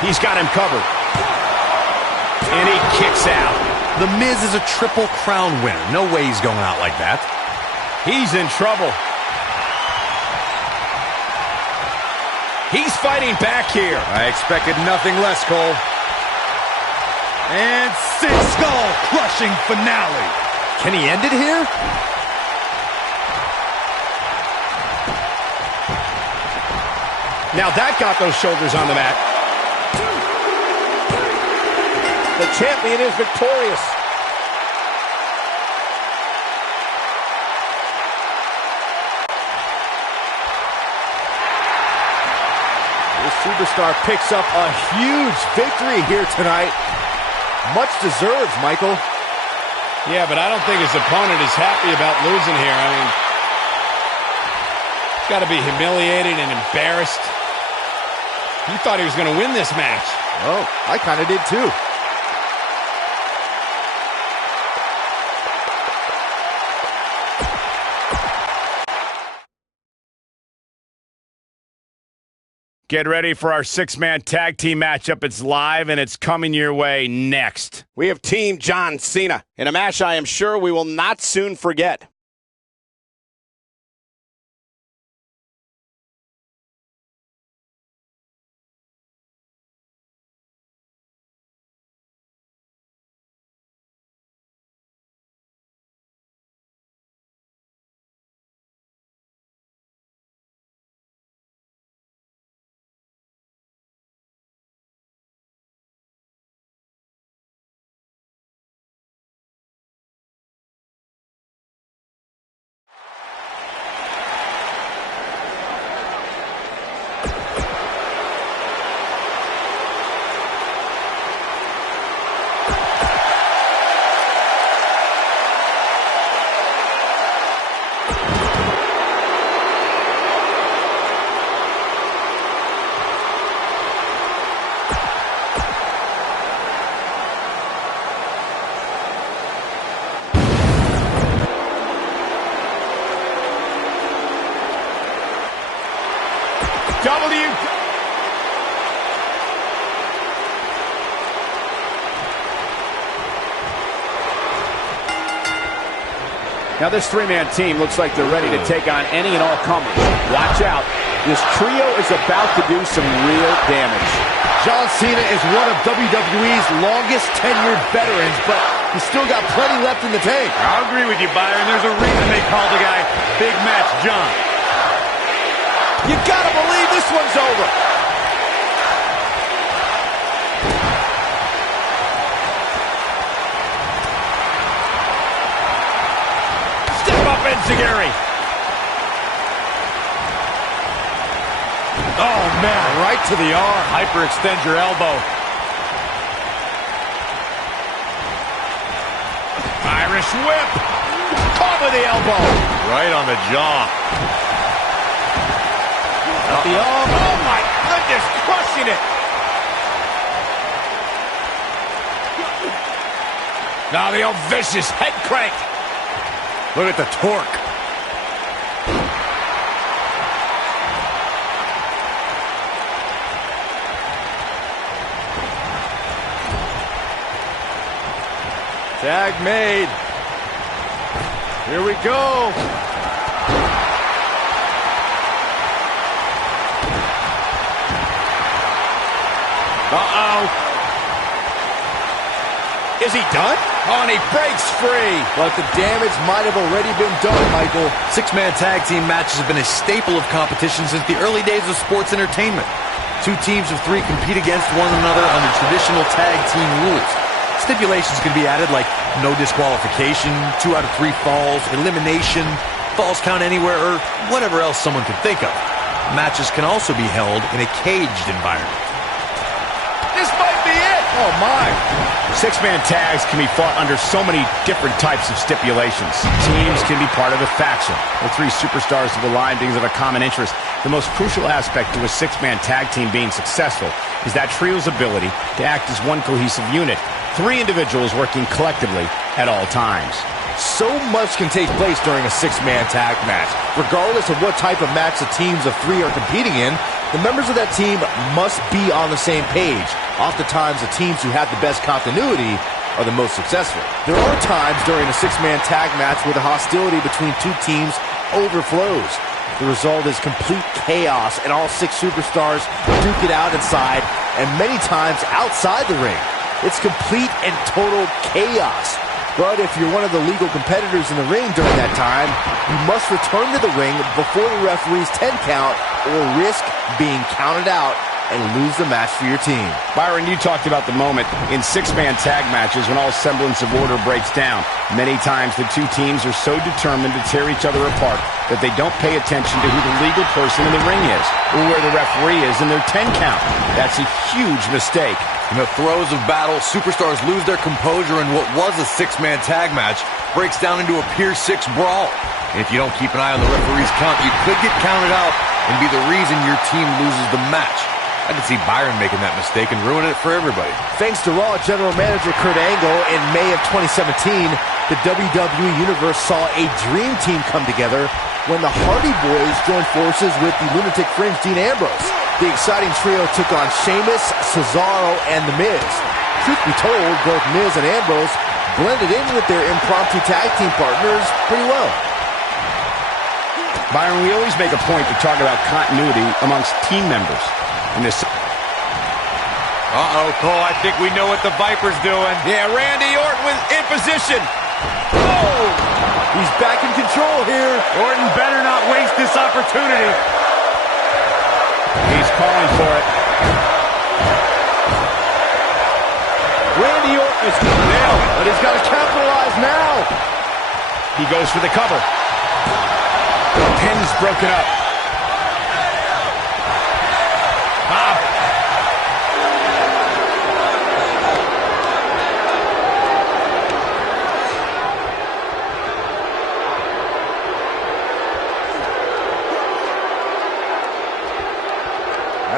He's got him covered. And he kicks out. The Miz is a Triple Crown winner. No way he's going out like that. He's in trouble. He's fighting back here. I expected nothing less, Cole. And Sid skull-crushing finale. Can he end it here? Now that got those shoulders on the mat. The champion is victorious. This superstar picks up a huge victory here tonight. Much deserved, Michael. Yeah, but I don't think his opponent is happy about losing here. I mean, he's got to be humiliated and embarrassed. He thought he was going to win this match. Oh, I kind of did too. Get ready for our six-man tag team matchup. It's live, and it's coming your way next. We have Team John Cena in a match I am sure we will not soon forget. Now this three-man team looks like they're ready to take on any and all comers. Watch out. This trio is about to do some real damage. John Cena is one of WWE's longest tenured veterans, but he's still got plenty left in the tank. I'll agree with you, Byron. There's a reason they call the guy Big Match John. You gotta believe this one's over. Enziguri. Oh, man, right to the arm. Hyperextend your elbow. Irish whip. Caught with the elbow. Right on the jaw. At the arm. Oh, my goodness, crushing it. Now the old vicious head crank. Look at the torque. Tag made. Here we go. Uh-oh. Is he done? Oh, and he breaks free. But the damage might have already been done, Michael. Six-man tag team matches have been a staple of competition since the early days of sports entertainment. Two teams of three compete against one another under traditional tag team rules. Stipulations can be added like no disqualification, 2 out of 3 falls, elimination, falls count anywhere, or whatever else someone could think of. Matches can also be held in a caged environment. This might be it. Oh, my. Six-man tags can be fought under so many different types of stipulations. Teams can be part of a faction, or three superstars of the line because of a common interest. The most crucial aspect to a six-man tag team being successful is that trio's ability to act as one cohesive unit. Three individuals working collectively at all times. So much can take place during a six-man tag match. Regardless of what type of match the teams of three are competing in, the members of that team must be on the same page. Oftentimes, the teams who have the best continuity are the most successful. There are times during a six-man tag match where the hostility between two teams overflows. The result is complete chaos, and all six superstars duke it out inside, and many times outside the ring. It's complete and total chaos. But if you're one of the legal competitors in the ring during that time, you must return to the ring before the referee's 10 count or risk being counted out and lose the match for your team. Byron, you talked about the moment in six-man tag matches when all semblance of order breaks down. Many times the two teams are so determined to tear each other apart that they don't pay attention to who the legal person in the ring is or where the referee is in their 10 count. That's a huge mistake. In the throes of battle, superstars lose their composure, and what was a six-man tag match breaks down into a Pier 6 brawl. And if you don't keep an eye on the referee's count, you could get counted out and be the reason your team loses the match. I could see Byron making that mistake and ruin it for everybody. Thanks to Raw General Manager Kurt Angle, in May of 2017, the WWE Universe saw a dream team come together when the Hardy Boys joined forces with the Lunatic Fringe Dean Ambrose. The exciting trio took on Sheamus, Cesaro, and The Miz. Truth be told, both Miz and Ambrose blended in with their impromptu tag team partners pretty well. Byron, we always make a point to talk about continuity amongst team members. In this. Uh-oh, Cole, I think we know what the Viper's doing. Yeah, Randy Orton was in position. Oh! He's back in control here. Orton better not waste this opportunity. He's calling for it. Randy Orton is nailed, but he's got to capitalize now. He goes for the cover. The pin's broken up.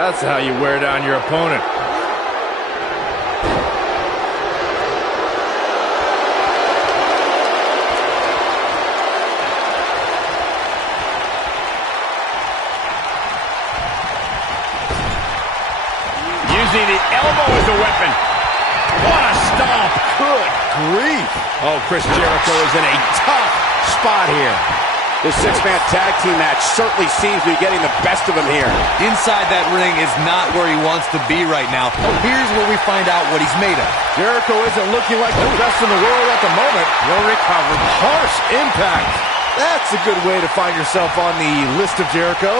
That's how you wear down your opponent. Using the elbow as a weapon. What a stomp. Good grief. Oh, Chris Jericho is in a tough spot here. This six-man tag team match certainly seems to be getting the best of him here. Inside that ring is not where he wants to be right now. Here's where we find out what he's made of. Jericho isn't looking like the best in the world at the moment. Will recover. Harsh impact. That's a good way to find yourself on the list of Jericho.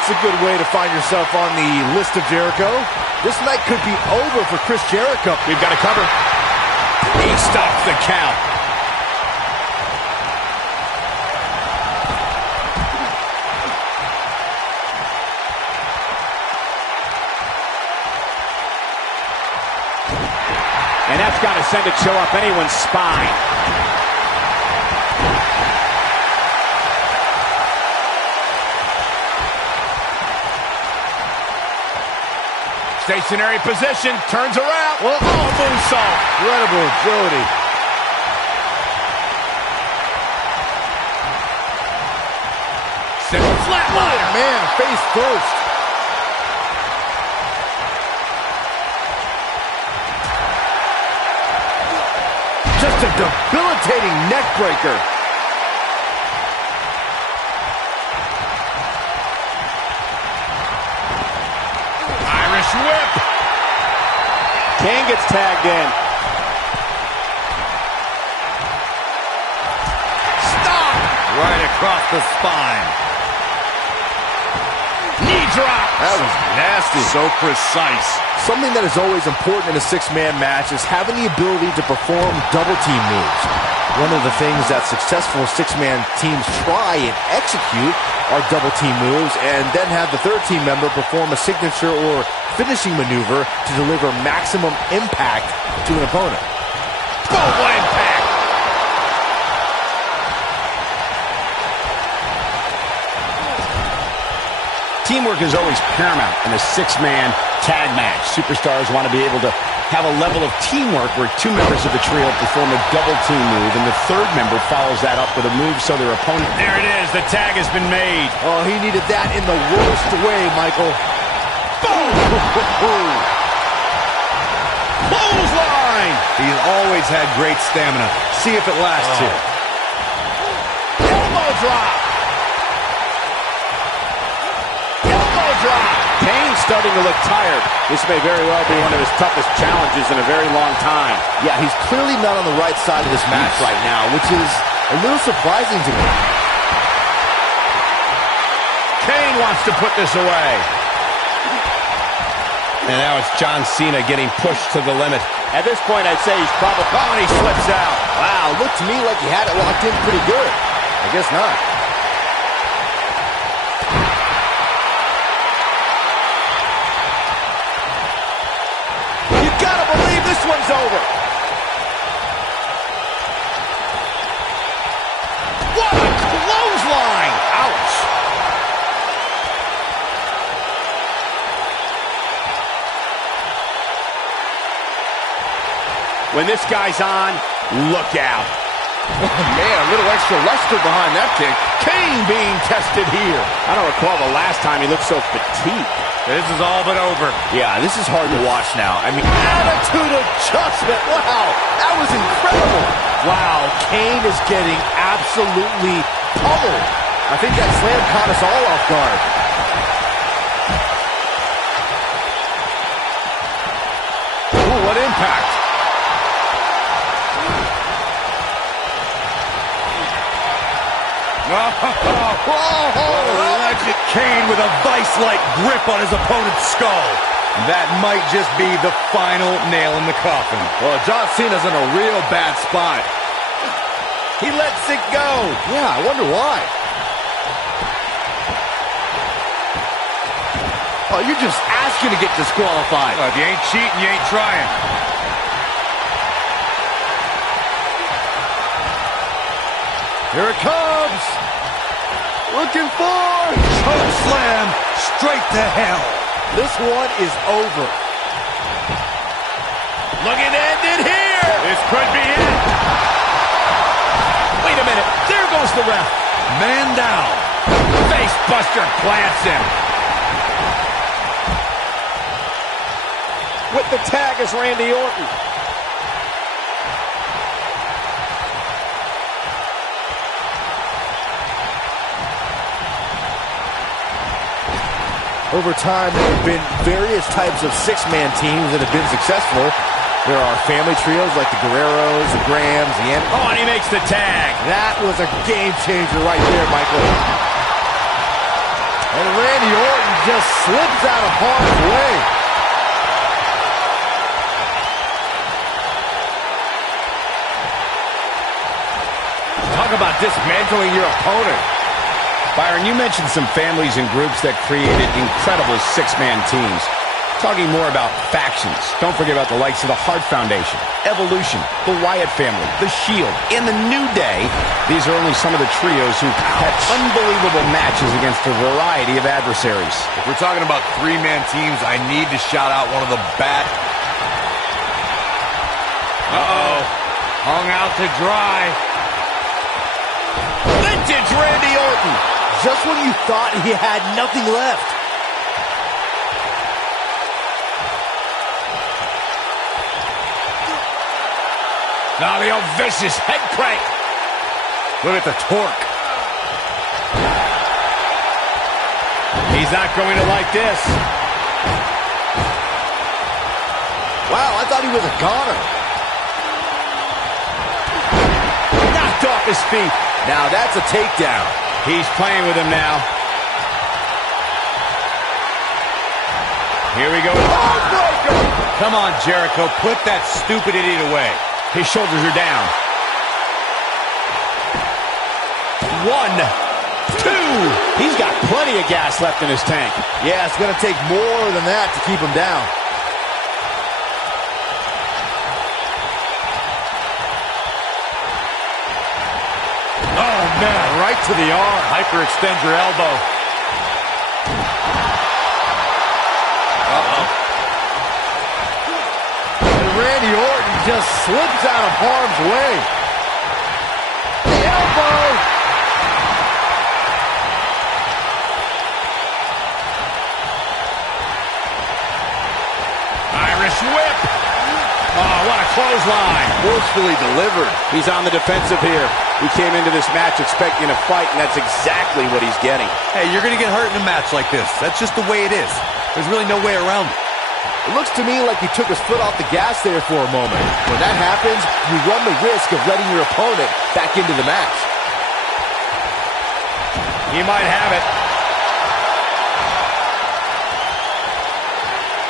That's a good way to find yourself on the list of Jericho. This night could be over for Chris Jericho. We've got a cover. He stops the count. And that's got to send a chill up anyone's spine. Stationary position, turns around. Oh, moonsault. Incredible agility. Simple flatliner. Oh, man, face first. Just a debilitating neck breaker. Whip. Kane gets tagged in. Stop! Right across the spine. Knee drop. That was nasty. So precise. Something that is always important in a six-man match is having the ability to perform double-team moves. One of the things that successful six-man teams try and execute are double-team moves, and then have the third team member perform a signature or finishing maneuver to deliver maximum impact to an opponent. Oh, what impact! Teamwork is always paramount in a six-man tag match. Superstars want to be able to have a level of teamwork where two members of the trio perform a double team move, and the third member follows that up with a move so their opponent... There it is. The tag has been made. Oh, he needed that in the worst way, Michael. Boom! Clothesline! He's always had great stamina. See if it lasts here. Elbow drop! Elbow drop! Kane's starting to look tired. This may very well be one of his toughest challenges in a very long time. Yeah, he's clearly not on the right side of this match right now, which is a little surprising to me. Kane wants to put this away. And now it's John Cena getting pushed to the limit. At this point, I'd say he's probably... Oh, and he slips out. Wow, looked to me like he had it locked in pretty good. I guess not. You gotta believe this one's over. What a clothesline! Ouch. When this guy's on, look out. Man, a little extra luster behind that kick. Kane being tested here. I don't recall the last time he looked so fatigued. This is all but over. Yeah, this is hard to watch now. I mean, attitude adjustment. Wow, that was incredible. Wow, Kane is getting absolutely pummeled. I think that slam caught us all off guard. Ooh, what impact. Kane with a vice-like grip on his opponent's skull. That might just be the final nail in the coffin. Well, John Cena's in a real bad spot. He lets it go. Yeah, I wonder why. Oh, you're just asking to get disqualified. If you ain't cheating, you ain't trying. Here it comes. Looking for Choke slam straight to hell. this one is over. Looking to end it here. This could be it. Wait a minute. There goes the ref. Man down. Face buster plants him. With the tag is Randy Orton. Over time, there have been various types of six-man teams that have been successful. There are family trios like the Guerreros, the Grahams, the Oh, and he makes the tag. That was a game changer right there, Michael. And Randy Orton just slips out of harm's way. Talk about dismantling your opponent. Byron, you mentioned some families and groups that created incredible six-man teams. Talking more about factions, don't forget about the likes of the Hart Foundation, Evolution, the Wyatt family, the Shield, and the New Day. These are only some of the trios who had unbelievable matches against a variety of adversaries. If we're talking about three-man teams, I need to shout out one of the Hung out to dry. Vintage Randy Orton. Just when you thought he had nothing left. Now the old vicious head crank. Look at the torque. He's not going to like this. Wow, I thought he was a goner. Knocked off his feet. Now that's a takedown. He's playing with him now. Here we go. Come on, Jericho. Put that stupid idiot away. His shoulders are down. 1, 2. He's got plenty of gas left in his tank. Yeah, it's going to take more than that to keep him down. Oh, man. Right to the arm. Hyperextend your elbow. And Randy Orton just slips out of harm's way. The elbow. Irish whip. Oh, what a clothesline. Forcefully delivered. He's on the defensive here. He came into this match expecting a fight, and that's exactly what he's getting. Hey, you're going to get hurt in a match like this. That's just the way it is. There's really no way around it. It looks to me like he took his foot off the gas there for a moment. When that happens, you run the risk of letting your opponent back into the match. He might have it.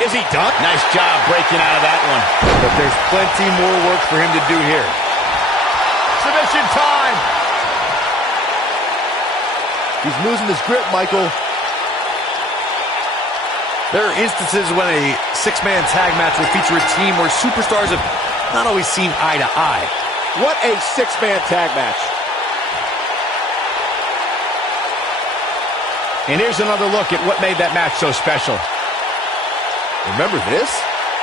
Is he done? Nice job breaking out of that one. But there's plenty more work for him to do here. Submission time. He's losing his grip, Michael. There are instances when a six-man tag match will feature a team where superstars have not always seen eye to eye. What a six-man tag match. And here's another look at what made that match so special. Remember this?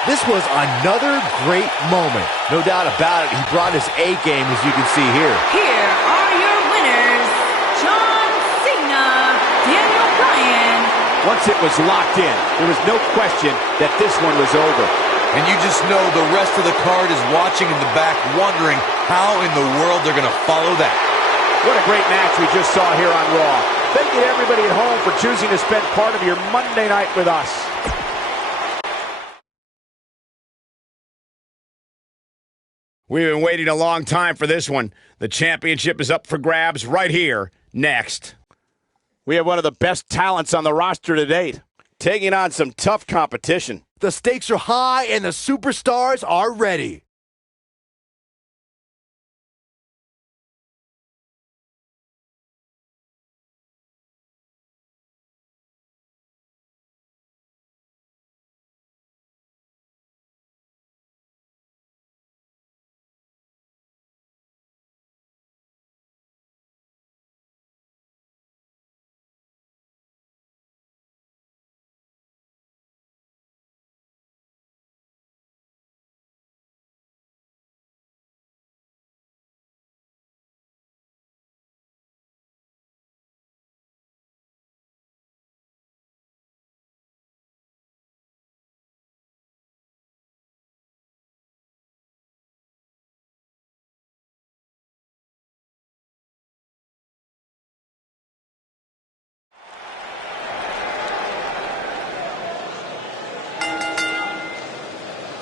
This was another great moment. No doubt about it, he brought his A game, as you can see here. Here are your winners, John Cena, Daniel Bryan. Once it was locked in, there was no question that this one was over. And you just know the rest of the card is watching in the back, wondering how in the world they're going to follow that. What a great match we just saw here on Raw. Thank you to everybody at home for choosing to spend part of your Monday night with us. We've been waiting a long time for this one. The championship is up for grabs right here, next. We have one of the best talents on the roster to date, taking on some tough competition. The stakes are high and the superstars are ready.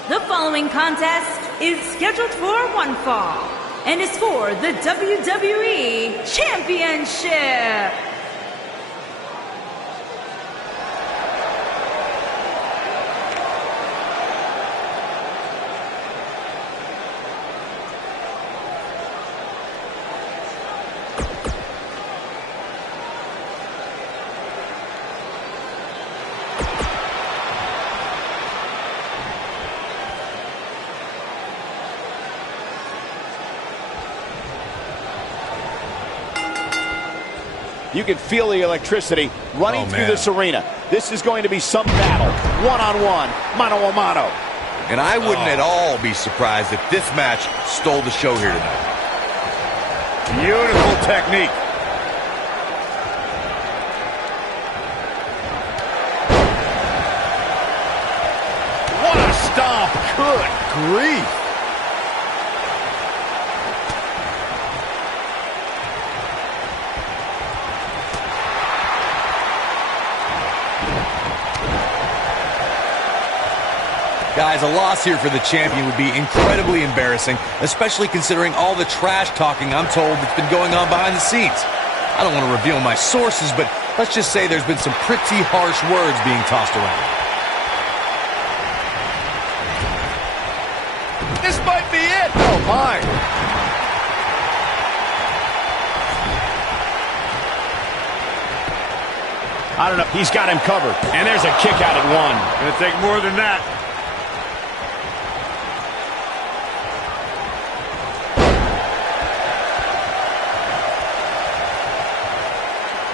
The following contest is scheduled for one fall and is for the WWE Championship. You can feel the electricity running through this arena. This is going to be some battle, one-on-one, mano-a-mano. And I wouldn't at all be surprised if this match stole the show here tonight. Beautiful technique. What a stomp. Good grief. Guys, a loss here for the champion would be incredibly embarrassing, especially considering all the trash talking I'm told that's been going on behind the scenes. I don't want to reveal my sources, but let's just say there's been some pretty harsh words being tossed around. This might be it. Oh, my. I don't know. He's got him covered. And there's a kick out at 1. Gonna take more than that.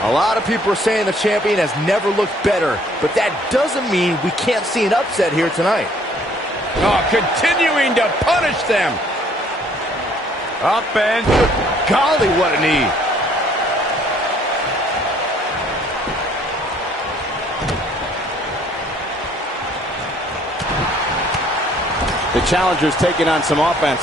A lot of people are saying the champion has never looked better, but that doesn't mean we can't see an upset here tonight. Oh, continuing to punish them. Up and... Golly, what a knee. The challenger's taking on some offense.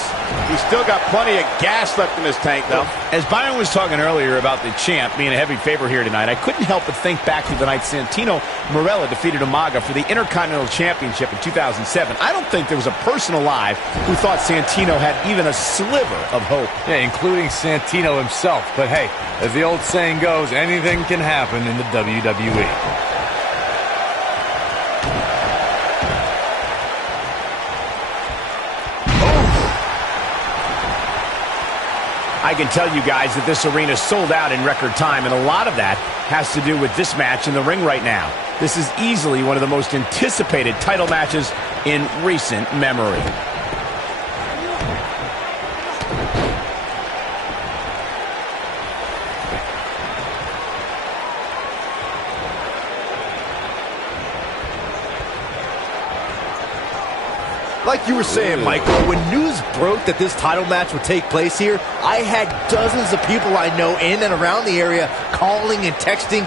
He's still got plenty of gas left in his tank, though. As Byron was talking earlier about the champ being a heavy favorite here tonight, I couldn't help but think back to the night Santino Marella defeated Umaga for the Intercontinental Championship in 2007. I don't think there was a person alive who thought Santino had even a sliver of hope. Yeah, including Santino himself. But hey, as the old saying goes, anything can happen in the WWE. I can tell you guys that this arena sold out in record time, and a lot of that has to do with this match in the ring right now. This is easily one of the most anticipated title matches in recent memory. Like you were saying, Michael, when news broke that this title match would take place here, I had dozens of people I know in and around the area calling and texting,